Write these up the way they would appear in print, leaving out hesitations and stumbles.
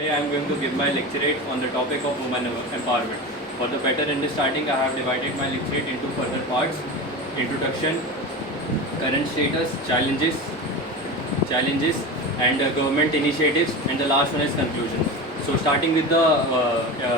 Today I am going to give my lecturate on the topic of women empowerment. For the better understanding, I have divided my lecturate into further parts: introduction, current status, challenges, and government initiatives, and the last one is conclusion. So, starting with the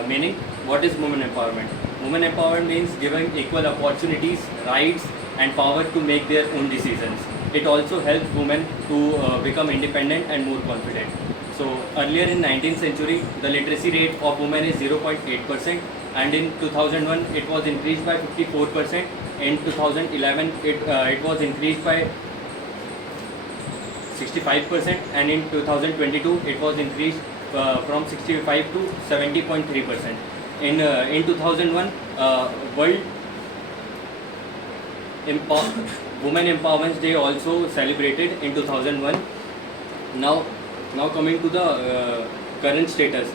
meaning, what is women empowerment? Women empowerment means giving equal opportunities, rights, and power to make their own decisions. It also helps women to become independent and more confident. So earlier in 19th century, the literacy rate of women is 0.8%, and in 2001 it was increased by 54%. In 2011 it was increased by 65%, and in 2022 it was increased from 65 to 70.3%. In 2001, World Women Empowerment Day also celebrated in 2001. Now coming to the current status.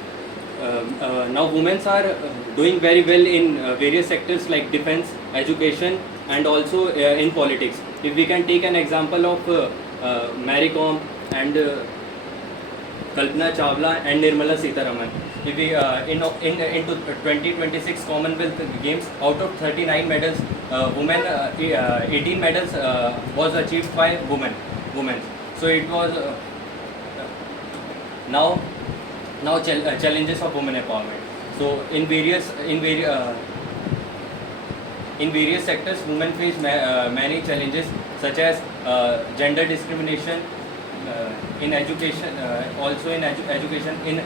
Now women are doing very well in various sectors like defense, education, and also in politics. If we can take an example of Mary Kom and Kalpana Chawla and Nirmala Sitharaman. If we into 2026 Commonwealth Games, out of 39 medals, 18 medals was achieved by women. So it was now challenges of women empowerment. So in various sectors, women face many challenges such as gender discrimination in education, also in education, in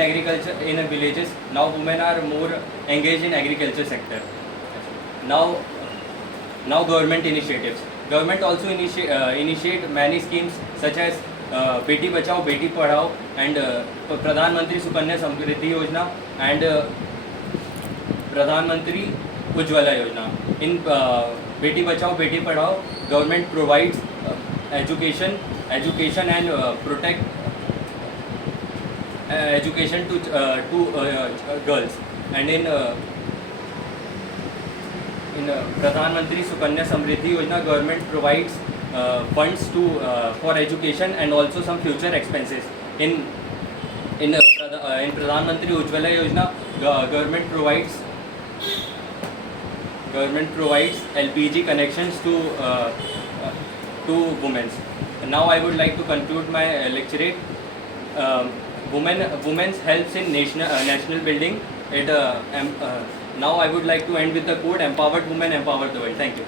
agriculture, in villages. Now women are more engaged in agriculture sector. Now government initiatives. Government also initiate many schemes such as Beti Bachao, Beti Padhao, and Pradhan Mantri Sukanya Samriddhi Yojana, and Pradhan Mantri Ujjwala Yojana. In Beti Bachao, Beti Padhao, government provides education and protect education to girls. And in Pradhan Mantri Sukanya Samriddhi Yojana, government provides funds for education and also some future expenses. In Pradhan Mantri Ujjwala Yojana, government provides LPG connections to women. Now I would like to conclude my lecturate. Women's helps in national building. Now I would like to end with the quote: "Empowered women empower the world." Thank you.